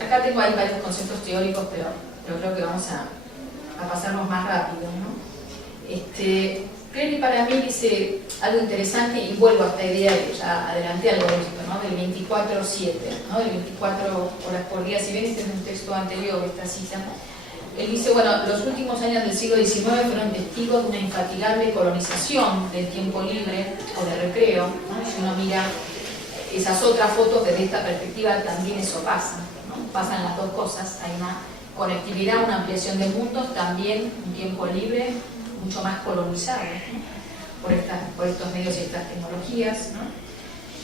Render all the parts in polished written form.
Acá tengo ahí varios conceptos teóricos, pero creo que vamos a pasarnos más rápido, ¿no? Creo que para mí dice algo interesante, y vuelvo a esta idea que ya adelanté algo de esto, ¿no? Del 24/7, ¿no? Del 24 horas por día. Si bien este es un texto anterior, esta cita, él dice, bueno, los últimos años del siglo XIX fueron testigos de una infatigable colonización del tiempo libre o de recreo, ¿no? Si uno mira esas otras fotos desde esta perspectiva, también eso pasa, ¿no? Pasan las dos cosas, hay una conectividad, una ampliación de mundos, también un tiempo libre mucho más colonizado, ¿no? por estos medios y estas tecnologías, ¿no?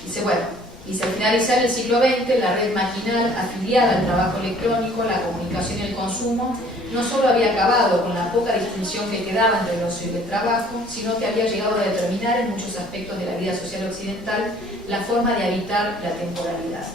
Dice, bueno, al finalizar el siglo XX, la red maquinal afiliada al trabajo electrónico, la comunicación y el consumo, no solo había acabado con la poca distinción que quedaba entre el ocio y el trabajo, sino que había llegado a determinar en muchos aspectos de la vida social occidental la forma de habitar la temporalidad.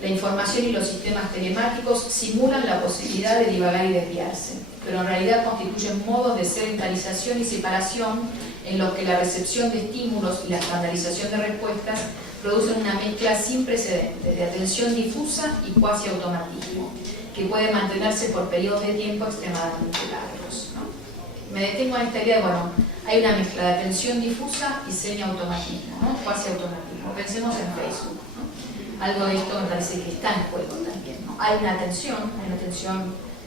La información y los sistemas telemáticos simulan la posibilidad de divagar y desviarse, pero en realidad constituyen modos de sedentarización y separación en los que la recepción de estímulos y la estandarización de respuestas producen una mezcla sin precedentes de atención difusa y cuasi automatismo, que puede mantenerse por periodos de tiempo extremadamente largos, ¿no? Me detengo en esta idea de, bueno, hay una mezcla de atención difusa y semi-automatismo, ¿no? Cuasi automatismo. Pensemos en Facebook, ¿no? Algo de esto me parece que está en juego también, ¿no? Hay una atención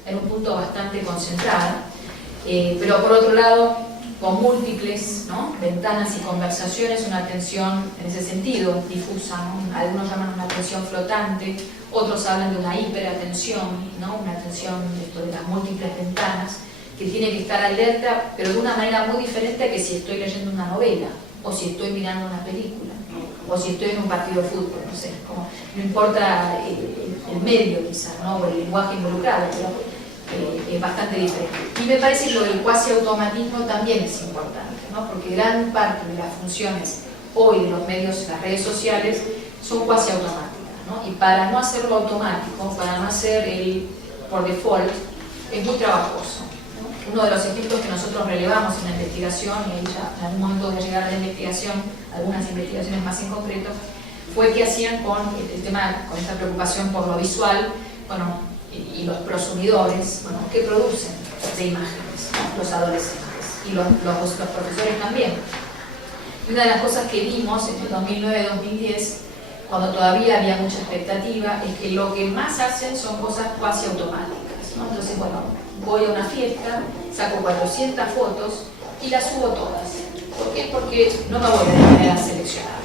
en un punto bastante concentrada, pero por otro lado, con múltiples, ¿no? Ventanas y conversaciones, una atención en ese sentido difusa, ¿no? Algunos llaman una atención flotante, otros hablan de una hiperatención, ¿no? Una atención de las múltiples ventanas, que tiene que estar alerta, pero de una manera muy diferente a que si estoy leyendo una novela, o si estoy mirando una película, o si estoy en un partido de fútbol, no sé, como, no importa el medio quizás, ¿no? O el lenguaje involucrado, pero es bastante diferente. Y me parece que lo del cuasi automatismo también es importante, ¿no? Porque gran parte de las funciones hoy de los medios, las redes sociales, son cuasi automáticas, ¿no? Y para no hacerlo automático, para no hacer el por default, es muy trabajoso, ¿no? Uno de los ejemplos que nosotros relevamos en la investigación, y ahí ya en algún momento voy a llegar a la investigación, algunas investigaciones más en concreto, fue que hacían con el tema, con esta preocupación por lo visual, bueno, y los prosumidores, bueno, ¿qué producen de imágenes? ¿No? Los adolescentes y los profesores también. Y una de las cosas que vimos en el 2009-2010, cuando todavía había mucha expectativa, es que lo que más hacen son cosas cuasi automáticas, ¿no? Entonces, bueno, voy a una fiesta, saco 400 fotos y las subo todas. ¿Por qué? Porque no me voy de manera seleccionadas.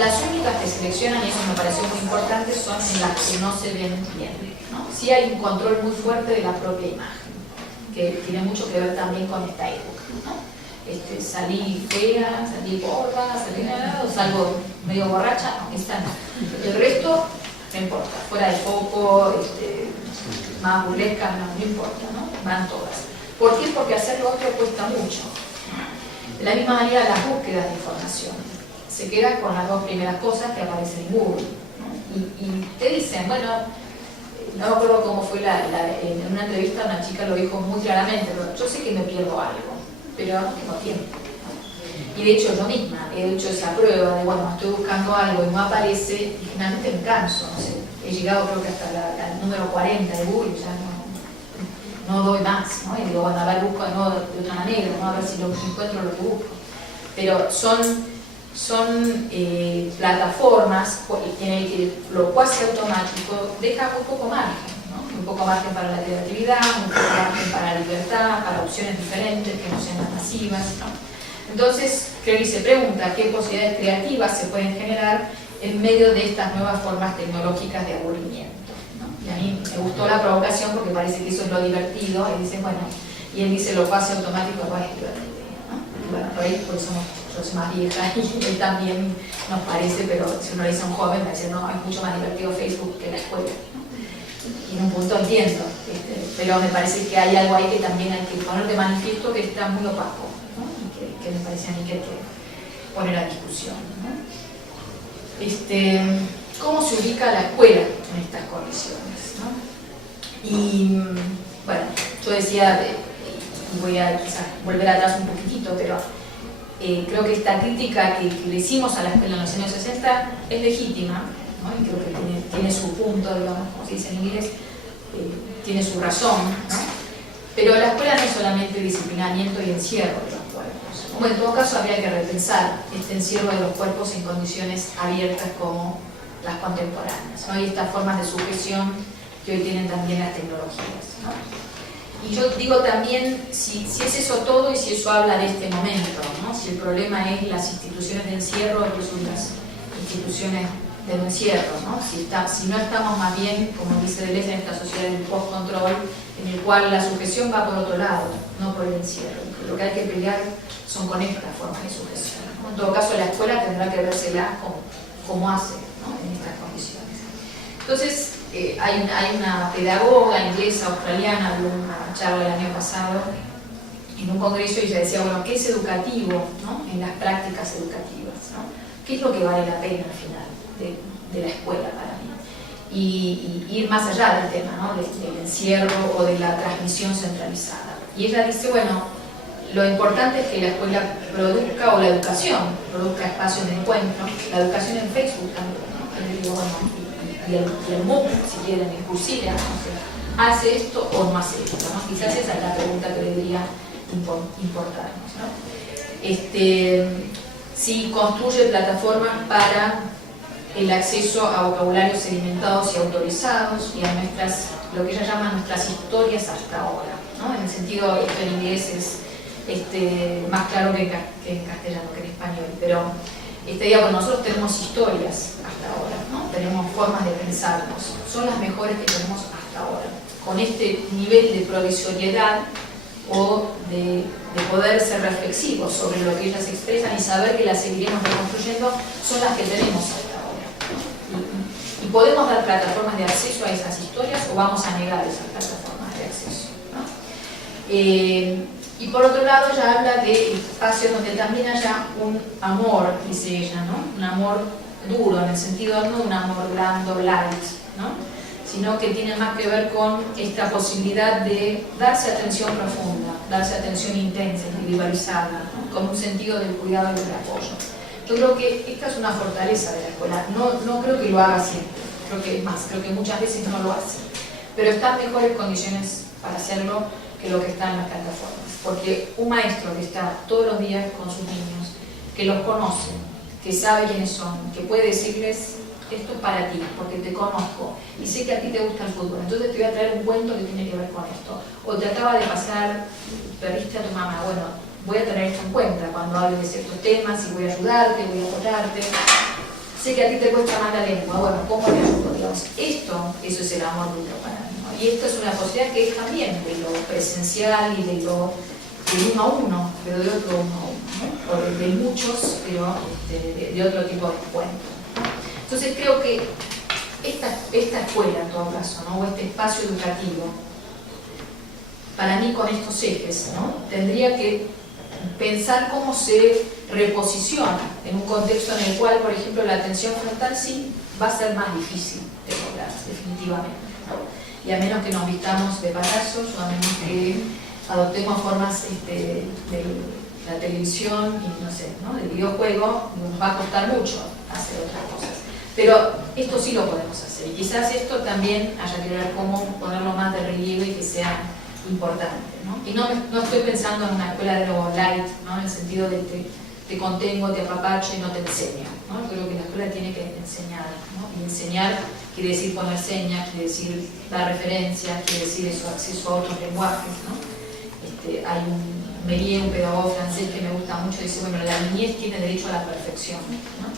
Las únicas que seleccionan, y eso me pareció muy importante, son en las que no se ven bien, ¿no? Sí hay un control muy fuerte de la propia imagen, que tiene mucho que ver también con esta época, ¿no? Salí fea, salí gorda, o salgo medio borracha, no, esta no. El resto, no importa, fuera de foco, más burlesca, no importa, ¿no? Van todas. ¿Por qué? Porque hacer lo otro cuesta mucho. De la misma manera, las búsquedas de información se quedan con las dos primeras cosas que aparecen en Google, ¿no? Y te dicen, bueno, no me acuerdo cómo fue en una entrevista una chica lo dijo muy claramente, pero yo sé que me pierdo algo, pero no tengo tiempo, ¿no? Y de hecho yo misma he hecho esa prueba de, bueno, estoy buscando algo y no aparece, y finalmente me canso, no sé, he llegado creo que hasta el número 40 de Google, ya no doy más, ¿no? Y digo, bueno, a ver, busco de nuevo de otra manera, ¿no? A ver si encuentro lo que busco. Pero son plataformas en el que lo cuasi automático deja muy poco margen, ¿no? Muy poco margen para la creatividad, muy poco margen para la libertad, para opciones diferentes que no sean las masivas, ¿no? Entonces, Crowley se pregunta qué posibilidades creativas se pueden generar en medio de estas nuevas formas tecnológicas de aburrimiento, ¿no? Y a mí me gustó la provocación porque parece que eso es lo divertido, y dice, bueno, y él dice lo cuasi automático no es divertido, ¿no? Bueno, por ahí pues yo soy más vieja y él también nos parece, pero si uno le dice a un joven, me dice, no, es mucho más divertido Facebook que la escuela, ¿no? Y en un punto entiendo, pero me parece que hay algo ahí que también hay que poner de manifiesto que está muy opaco, ¿no? Y que me parece a mí que hay que poner a discusión, ¿no? ¿Cómo se ubica la escuela en estas condiciones, ¿no? Y bueno, yo decía, y voy a quizás volver atrás un poquitito, pero creo que esta crítica que le hicimos a la escuela en los años 60 es legítima, ¿no? Y creo que tiene su punto, digamos, como se dice en inglés, tiene su razón, ¿no? Pero la escuela no es solamente disciplinamiento y encierro de los cuerpos. Bueno, en todo caso habría que repensar este encierro de los cuerpos en condiciones abiertas como las contemporáneas, ¿no? Y estas formas de sujeción que hoy tienen también las tecnologías, ¿no? Y yo digo también, si es eso todo y si eso habla de este momento, ¿no? Si el problema es las instituciones de encierro versus las instituciones de no encierro, ¿no? Si no estamos más bien, como dice Deleuze, en esta sociedad del post-control, en el cual la sujeción va por otro lado, no por el encierro. Lo que hay que pelear son con estas formas de sujeción, ¿no? En todo caso, la escuela tendrá que vérsela como hace, ¿no? En estas condiciones. Entonces, hay una pedagoga inglesa, australiana, de una charla el año pasado en un congreso, y ella decía, bueno, ¿qué es educativo, ¿no? En las prácticas educativas, ¿no? ¿Qué es lo que vale la pena al final de la escuela para mí? Y ir más allá del tema, ¿no? Del encierro o de la transmisión centralizada. Y ella dice, bueno, lo importante es que la escuela produzca, o la educación produzca espacios de encuentro, la educación en Facebook también, ¿no? Y yo digo, bueno, y el MOOC, si quieren, el Coursera, ¿no? O sea, ¿hace esto o no hace esto, ¿no? Quizás esa es la pregunta que debería importarnos, ¿no? Si construye plataformas para el acceso a vocabularios sedimentados y autorizados y a nuestras, lo que ella llama nuestras historias hasta ahora, ¿no? En el sentido, esto en inglés es más claro que en castellano, que en español, pero digamos, nosotros tenemos historias hasta ahora, ¿no? Tenemos formas de pensarnos, son las mejores que tenemos hasta ahora, con este nivel de provisoriedad o de poder ser reflexivos sobre lo que ellas expresan y saber que las seguiremos reconstruyendo, son las que tenemos hasta ahora, ¿no? Y podemos dar plataformas de acceso a esas historias o vamos a negar esas plataformas de acceso, ¿no? Y por otro lado, ella habla de espacios donde también haya un amor, dice ella, ¿no? Un amor duro, en el sentido no de un amor blando, light, ¿no? Sino que tiene más que ver con esta posibilidad de darse atención profunda, darse atención intensa, individualizada, ¿no? Con un sentido del cuidado y del apoyo. Yo creo que esta es una fortaleza de la escuela, no creo que lo haga siempre, creo que muchas veces no lo hace, pero está en mejores condiciones para hacerlo que lo que está en las plataformas, porque un maestro que está todos los días con sus niños, que los conoce, que sabe quiénes son, que puede decirles, esto es para ti, porque te conozco y sé que a ti te gusta el fútbol, entonces te voy a traer un cuento que tiene que ver con esto, o te acaba de pasar, perdiste a tu mamá, bueno, voy a tener esto en cuenta cuando hable de ciertos temas y voy a ayudarte, voy a apoyarte, sé que a ti te cuesta más la lengua, bueno, ¿cómo te ayudo? Digamos, eso es el amor duro para mí, ¿no? Y esto es una posibilidad que es también de lo presencial y del uno a uno, pero de otro uno a uno, ¿no? O de muchos, pero de otro tipo de encuentro. Entonces creo que esta escuela, en todo caso, ¿no? O este espacio educativo, para mí con estos ejes, ¿no? Tendría que pensar cómo se reposiciona en un contexto en el cual, por ejemplo, la atención frontal sí va a ser más difícil de lograr, definitivamente, ¿no? Y a menos que nos vistamos de payasos, o a menos que adoptemos formas de la televisión y no sé, ¿no? Del videojuego, nos va a costar mucho hacer otras cosas. Pero esto sí lo podemos hacer, y quizás esto también haya que ver cómo ponerlo más de relieve y que sea importante, ¿no? Y no estoy pensando en una escuela de nuevo light, ¿no? En el sentido de te contengo, te apapacho y no te enseño, ¿no? Creo que la escuela tiene que enseñar, ¿no? Y enseñar quiere decir poner señas, quiere decir dar referencias, quiere decir eso, acceso a otros lenguajes, ¿no? Hay un Méliès, un pedagogo francés que me gusta mucho, dice, bueno, la niñez tiene derecho a la perfección, ¿no?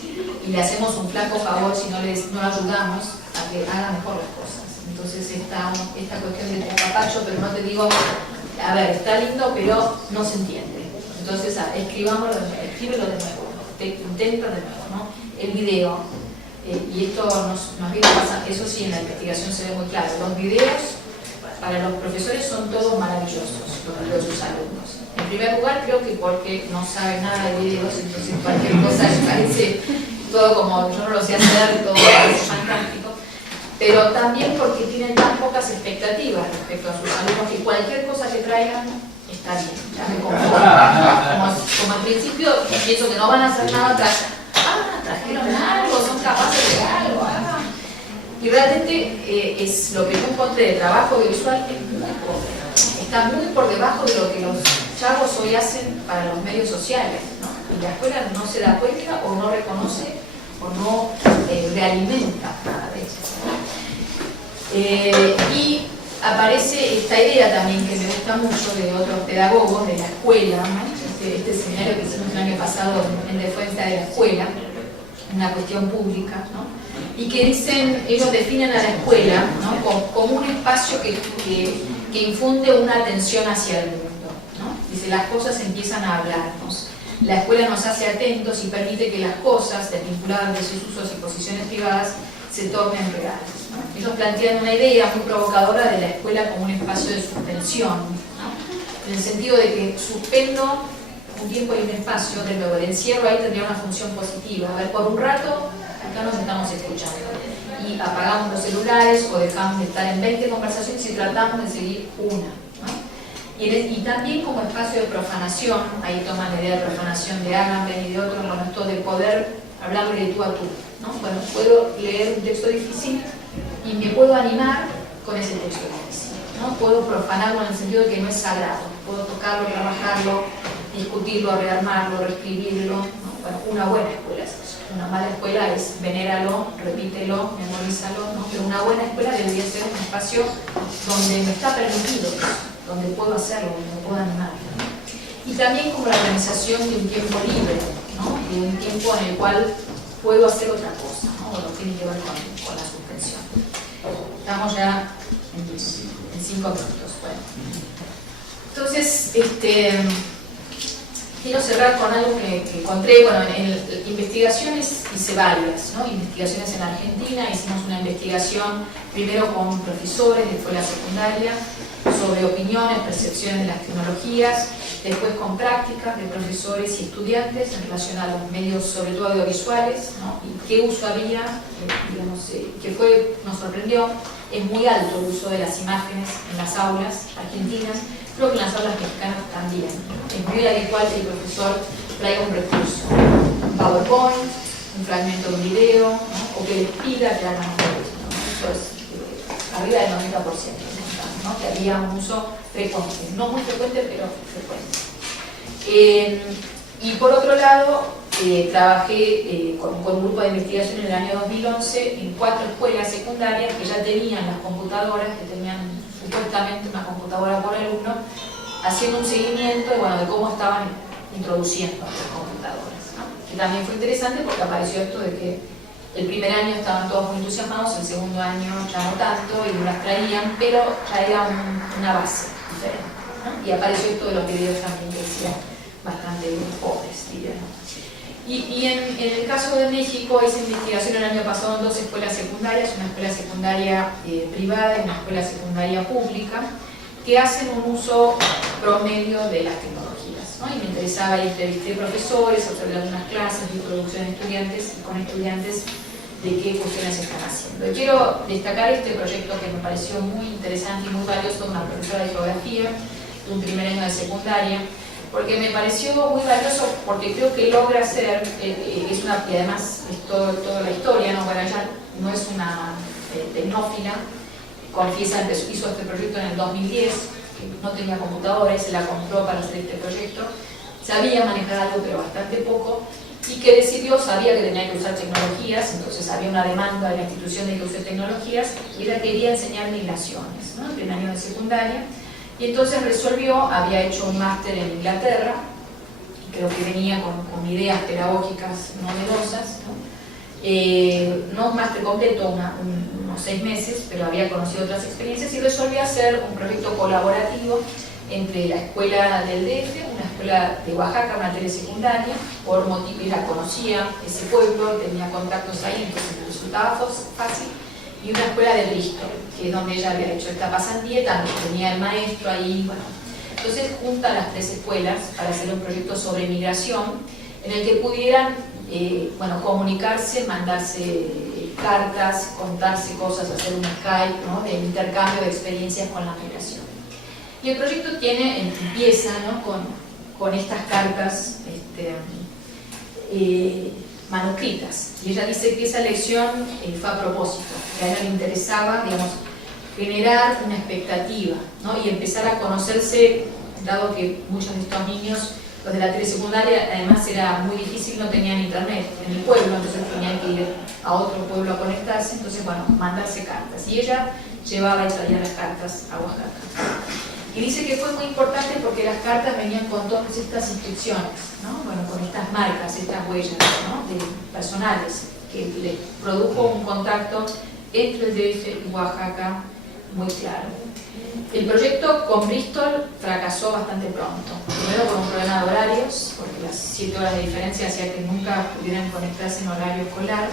Y le hacemos un flaco favor si no lo ayudamos a que haga mejor las cosas. Entonces esta cuestión de apapacho, pero no te digo, a ver, está lindo, pero no se entiende. Entonces, escríbelo de nuevo, intenta de nuevo, ¿no? El video, y esto nos viene pasando, eso sí en la investigación se ve muy claro, los videos para los profesores son todos maravillosos, los videos de sus alumnos. En primer lugar, creo que porque no saben nada de videos, entonces cualquier cosa les parece todo como, yo no lo sé hacer, todo es fantástico. Pero también porque tienen tan pocas expectativas respecto a sus alumnos que cualquier cosa que traigan está bien. Ya me conformo. Como al principio pienso que no van a hacer nada, trajeron algo, son capaces de algo, Y realmente es lo que yo encontré de trabajo audiovisual es muy pobre. Está muy por debajo de lo que los chavos hoy hacen para los medios sociales, ¿no? Y la escuela no se da cuenta o no reconoce o no realimenta nada de eso, ¿no? Y aparece esta idea también que me gusta mucho de otros pedagogos de la escuela, ¿no? Este seminario que hicimos el año pasado en defensa de la escuela, una cuestión pública, ¿no? Y que dicen, ellos definen a la escuela, ¿no? como un espacio que infunde una atención hacia el mundo, ¿no? Dice, las cosas empiezan a hablarnos. La escuela nos hace atentos y permite que las cosas, desvinculadas de sus usos y posiciones privadas, se tornen reales, ¿no? Ellos plantean una idea muy provocadora de la escuela como un espacio de suspensión, ¿no? En el sentido de que suspendo un tiempo y un espacio, de nuevo, el encierro ahí tendría una función positiva. A ver, por un rato, acá nos estamos escuchando. Y apagamos los celulares o dejamos de estar en 20 conversaciones y tratamos de seguir una, ¿no? Y también como espacio de profanación, ahí toman la idea de profanación de Agamben y de otros, bueno, esto de poder hablarle de tú a tú, ¿no? Bueno, puedo leer un texto difícil y me puedo animar con ese texto difícil, ¿no? Puedo profanarlo en el sentido de que no es sagrado, puedo tocarlo, trabajarlo, discutirlo, rearmarlo, reescribirlo, ¿no? Bueno, una buena escuela es eso. Una mala escuela es venéralo, repítelo, memorízalo, ¿no? Pero una buena escuela debería ser un espacio donde me está permitido, donde puedo hacerlo, donde me puedo animar, ¿no? Y también como la organización de un tiempo libre, ¿no? De un tiempo en el cual puedo hacer otra cosa, ¿no? O lo que tiene que ver con la suspensión. Estamos ya en 5 minutos. Bueno. Entonces, quiero cerrar con algo que encontré, bueno, en investigaciones hice varias, ¿no? Investigaciones en Argentina, hicimos una investigación primero con profesores de escuela secundaria sobre opiniones, percepciones de las tecnologías, después con prácticas de profesores y estudiantes en relación a los medios, sobre todo audiovisuales, ¿no? Y qué uso había, digamos, que nos sorprendió, es muy alto el uso de las imágenes en las aulas argentinas. Creo que en las aulas mexicanas también. Es muy habitual que el profesor traiga un recurso, un PowerPoint, un fragmento de un video, ¿no? O que les pida que hagan esto, ¿no? Eso es arriba del 90%, ¿no? Que había un uso frecuente, no muy frecuente, pero frecuente. Y por otro lado, trabajé con un grupo de investigación en el año 2011 en 4 escuelas secundarias que ya tenían las computadoras, que tenían supuestamente una computadora por alumno, haciendo un seguimiento de, bueno, de cómo estaban introduciendo las computadoras, ¿no? Que también fue interesante porque apareció esto de que el primer año estaban todos muy entusiasmados, el segundo año ya no tanto, y no las traían, pero ya era una base diferente, ¿no? Y apareció esto de los videos también, que decían bastante pobres, diríamos. Y en el caso de México, hice investigación el año pasado en 2 escuelas secundarias, una escuela secundaria privada y una escuela secundaria pública, que hacen un uso promedio de las tecnologías, ¿no? Y me interesaba, y entrevisté profesores, observé algunas clases, vi producción de estudiantes y con estudiantes de qué cuestiones están haciendo. Y quiero destacar este proyecto que me pareció muy interesante y muy valioso de una profesora de geografía de un primer año de secundaria, porque me pareció muy valioso, porque creo que logra hacer, y además es toda la historia, ¿no? Bueno, ella no es una tecnófila, confiesa, hizo este proyecto en el 2010, que no tenía computadores, se la compró para hacer este proyecto, sabía manejar algo pero bastante poco, y que decidió, sabía que tenía que usar tecnologías, entonces había una demanda de la institución de que use tecnologías, y ella quería enseñar migraciones, ¿no? En primer año de secundaria. Y entonces resolvió, había hecho un máster en Inglaterra, y creo que venía con ideas pedagógicas novedosas, ¿no? No un máster completo, unos 6 meses, pero había conocido otras experiencias y resolvió hacer un proyecto colaborativo entre la escuela del DF, una escuela de Oaxaca, una telesecundaria, por motivo, ella conocía ese pueblo, tenía contactos ahí, entonces le resultaba fácil, y una escuela de Bristol, que es donde ella había hecho esta pasantía, también tenía el maestro ahí, bueno. Entonces junta las 3 escuelas para hacer un proyecto sobre migración, en el que pudieran bueno, comunicarse, mandarse cartas, contarse cosas, hacer un Skype, ¿no? De intercambio de experiencias con la migración. Y el proyecto empieza, ¿no? con estas cartas manuscritas. Y ella dice que esa lección fue a propósito, que a ella le interesaba, digamos, generar una expectativa, ¿no? Y empezar a conocerse, dado que muchos de estos niños, los de la telesecundaria, además era muy difícil, no tenían internet en el pueblo, entonces tenían que ir a otro pueblo a conectarse, entonces bueno, mandarse cartas. Y ella llevaba y traía las cartas a Oaxaca. Y dice que fue muy importante porque las cartas venían con todas estas inscripciones, ¿no? Bueno, con estas marcas, estas huellas, ¿no? Personales, que le produjo un contacto entre el DF y Oaxaca muy claro. El proyecto con Bristol fracasó bastante pronto. Primero por un problema de horarios, porque las 7 horas de diferencia hacía que nunca pudieran conectarse en horario escolar,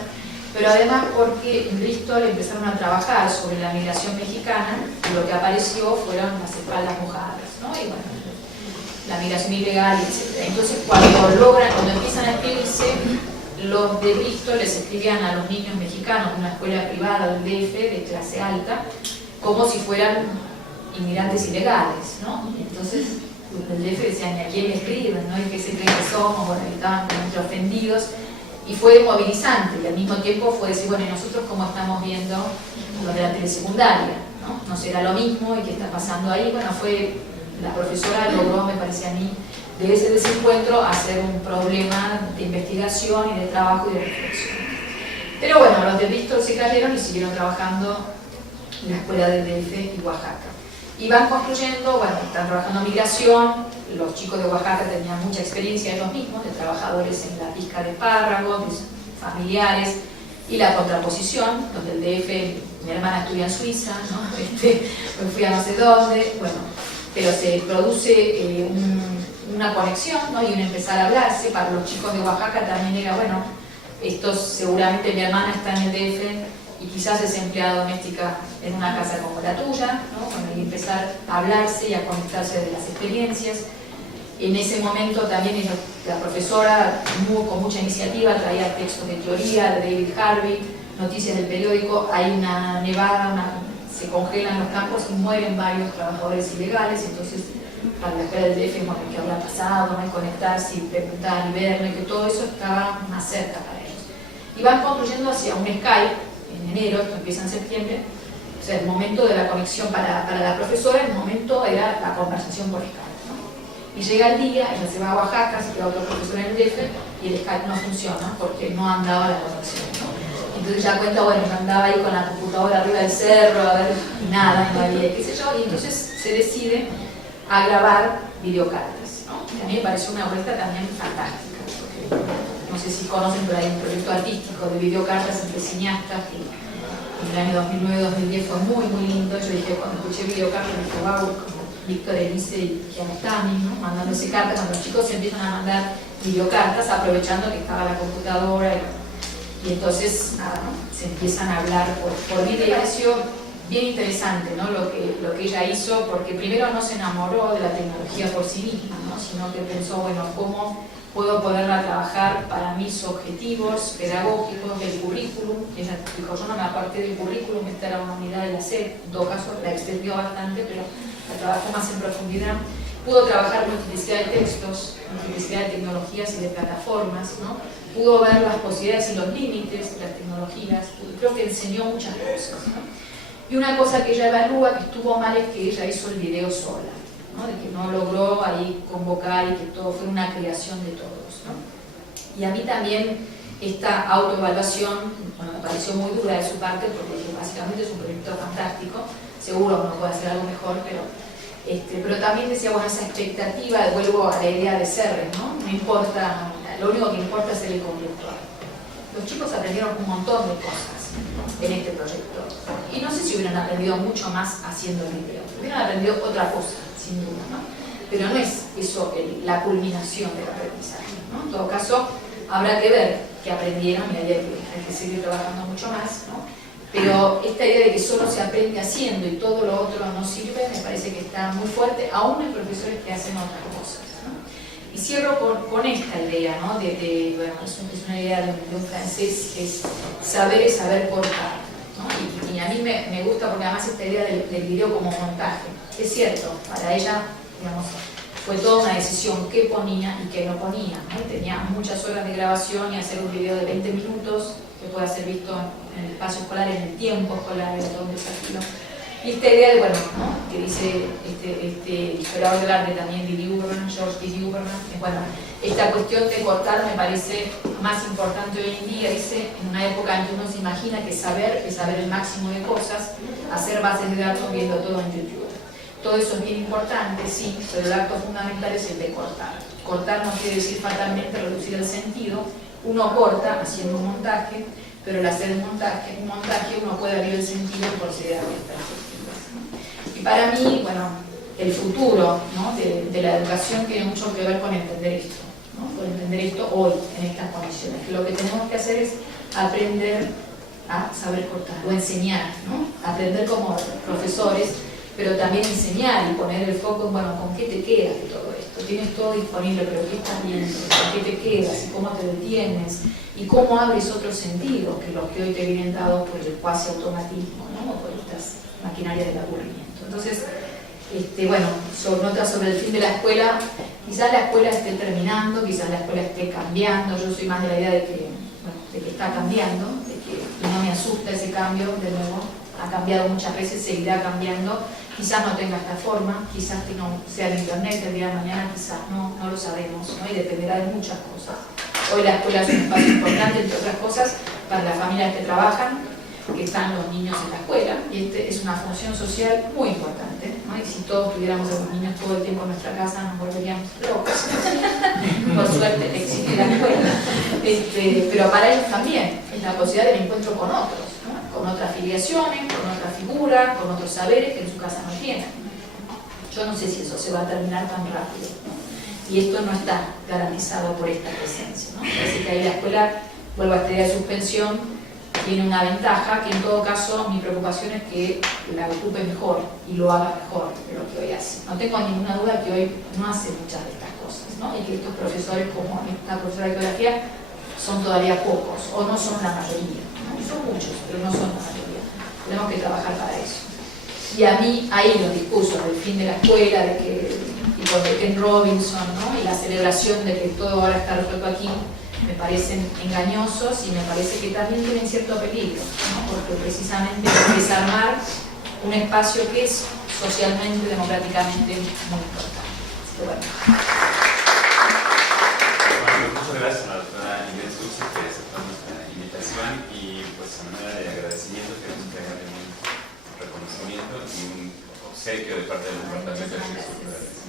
pero además porque en Bristol empezaron a trabajar sobre la migración mexicana y lo que apareció fueron las espaldas mojadas, ¿no? Y bueno, la migración ilegal, etc. Entonces cuando empiezan a escribirse, los de Bristol les escribían a los niños mexicanos de una escuela privada del DF de clase alta como si fueran inmigrantes ilegales, ¿no? Entonces los del DF decían, ¿a quién le escriben? ¿No? ¿Y qué se creen que somos? Bueno, estaban realmente ofendidos. Y fue movilizante, y al mismo tiempo fue decir, bueno, ¿y nosotros cómo estamos viendo lo de la telesecundaria? ¿No? ¿No será lo mismo? ¿Y qué está pasando ahí? Bueno, la profesora logró, me parece a mí, de ese desencuentro hacer un problema de investigación y de trabajo y de reflexión. Pero bueno, los de Bristol se cayeron y siguieron trabajando en la escuela del DF y Oaxaca. Y van construyendo, bueno, están trabajando migración, los chicos de Oaxaca tenían mucha experiencia ellos mismos, de trabajadores en la pizca de espárragos, de familiares, y la contraposición, donde el DF, mi hermana estudia en Suiza, ¿no? Pues fui a no sé dónde, bueno, pero se produce una conexión, ¿no? Y un empezar a hablarse. Para los chicos de Oaxaca también era, bueno, estos seguramente mi hermana está en el DF, y quizás es empleada doméstica en una casa como la tuya, ¿no? Bueno, y empezar a hablarse y a conectarse de las experiencias. En ese momento también la profesora, con mucha iniciativa, traía textos de teoría de David Harvey, noticias del periódico. Hay una nevada, se congelan los campos y mueren varios trabajadores ilegales, entonces para la escuela del DF, bueno, qué había pasado, ¿no? Conectarse y preguntar y ver, que todo eso estaba más cerca para ellos. Y van construyendo hacia un Skype en enero, esto empieza en septiembre, o sea, el momento de la conexión para la profesora, el momento era la conversación por Skype, ¿no? Y llega el día, ella se va a Oaxaca, se queda otro profesor en el DF, y el Skype no funciona porque no andaba la conexión, ¿no? Entonces ya cuenta, bueno, yo andaba ahí con la computadora arriba del cerro, a ver, y nada, no había, qué sé yo, y entonces se decide a grabar videocartas, ¿no? Que a mí me pareció una propuesta también fantástica, porque no sé si conocen, pero hay un proyecto artístico de videocartas entre cineastas que en el año 2009-2010 fue muy, muy lindo. Yo dije, cuando escuché videocartas, dije, wow, como Víctor Elise y Kiarostami, ¿no? Mandándose cartas, cuando los chicos se empiezan a mandar videocartas, aprovechando que estaba la computadora, y entonces, nada, ¿no? Se empiezan a hablar por video. Me pareció bien interesante, ¿no? lo que ella hizo, porque primero no se enamoró de la tecnología por sí misma, ¿no? Sino que pensó, bueno, ¿cómo puedo ponerla a trabajar para mis objetivos pedagógicos del currículum? Ella dijo, yo no me aparté del currículum, esta era una unidad de la SED, en todo caso la extendió bastante, pero la trabajó más en profundidad. Pudo trabajar multiplicidad de textos, multiplicidad de tecnologías y de plataformas, ¿no? Pudo ver las posibilidades y los límites de las tecnologías, creo que enseñó muchas cosas, ¿no? Y una cosa que ella evalúa que estuvo mal es que ella hizo el video sola, ¿no? De que no logró ahí convocar y que todo fue una creación de todos, ¿no? Y a mí también esta autoevaluación, bueno, me pareció muy dura de su parte, porque básicamente es un proyecto fantástico, seguro uno puede hacer algo mejor, pero también decía, bueno, esa expectativa, vuelvo a la idea de ser, ¿no? No importa, lo único que importa es el conductor. Los chicos aprendieron un montón de cosas en este proyecto, y no sé si hubieran aprendido mucho más haciendo el video, hubieran aprendido otra cosa, sin duda, ¿no? Pero no es eso la culminación del aprendizaje, ¿no? En todo caso, habrá que ver qué aprendieron y hay que seguir trabajando mucho más, ¿no? Pero esta idea de que solo se aprende haciendo y todo lo otro no sirve, me parece que está muy fuerte, aún en profesores que hacen otras cosas, ¿no? Y cierro con esta idea, ¿no? Bueno, es una idea de un francés que es saber es saber cortar, ¿no? Y a mí me gusta porque además esta idea del video como montaje, es cierto, para ella, digamos, fue toda una decisión qué ponía y qué no ponía, ¿no? Tenía muchas horas de grabación y hacer un video de 20 minutos que pueda ser visto en el espacio escolar, en el tiempo escolar, es todo un desafío. Y esta idea de, bueno, ¿no? Que dice este historiador del arte también, George D. Uberman, que bueno, esta cuestión de cortar me parece más importante hoy en día, dice, en una época en que uno se imagina que saber es saber el máximo de cosas, hacer bases de datos viendo todo en YouTube. Todo eso es bien importante, sí, pero el acto fundamental es el de cortar. Cortar no quiere decir fatalmente reducir el sentido, uno corta haciendo un montaje, pero al hacer un montaje uno puede abrir el sentido por considerar estas cuestiones, ¿no? Y para mí, bueno, el futuro, ¿no? de la educación tiene mucho que ver con entender esto, ¿no? Con entender esto hoy, en estas condiciones. Que lo que tenemos que hacer es aprender a saber cortar, o enseñar, ¿no? Aprender como profesores, pero también enseñar y poner el foco en, bueno, ¿con qué te quedas de todo esto? Tienes todo disponible, pero ¿qué estás viendo? ¿Con qué te quedas? ¿Y cómo te detienes? ¿Y cómo abres otros sentidos que los que hoy te vienen dados por el cuasi automatismo, ¿no? O por estas maquinarias del aburrimiento? Entonces, bueno, notas sobre el fin de la escuela, quizás la escuela esté terminando, quizás la escuela esté cambiando, yo soy más de la idea de que, bueno, de que está cambiando, de que no me asusta ese cambio, de nuevo, ha cambiado muchas veces, seguirá cambiando, quizás no tenga esta forma, quizás que no sea el internet el día de mañana, quizás no lo sabemos, ¿no? Y dependerá de muchas cosas. Hoy la escuela es un espacio importante, entre otras cosas, para las familias que trabajan, que están los niños en la escuela, y es una función social muy importante, ¿no? Y si todos tuviéramos a los niños todo el tiempo en nuestra casa, nos volveríamos locos. Por suerte existe la escuela, pero para ellos también es la posibilidad del encuentro con otros, ¿no? Con otras filiaciones, con otras figuras, con otros saberes que en su casa no tienen. Yo no sé si eso se va a terminar tan rápido, ¿no? Y esto no está garantizado por esta presencia, ¿no? Así que ahí la escuela, vuelvo a esta idea de suspensión, tiene una ventaja que en todo caso mi preocupación es que la ocupe mejor y lo haga mejor de lo que hoy hace. No tengo ninguna duda que hoy no hace muchas de estas cosas, ¿no? Y que estos profesores como esta profesora de geografía son todavía pocos o no son la mayoría, ¿no? Son muchos, pero no son la mayoría. Tenemos que trabajar para eso. Y a mí ahí los discursos del fin de la escuela, de que, tipo de Ken Robinson, ¿no? Y la celebración de que todo ahora está resuelto aquí, me parecen engañosos y me parece que también tienen cierto peligro, ¿no? Porque precisamente es desarmar un espacio que es socialmente, democráticamente muy importante. Así que bueno. Muchas gracias a la doctora Inés Dulce que aceptó nuestra invitación y pues a manera de agradecimiento queremos entregarle un reconocimiento y un obsequio de parte del Departamento de Artes Culturales.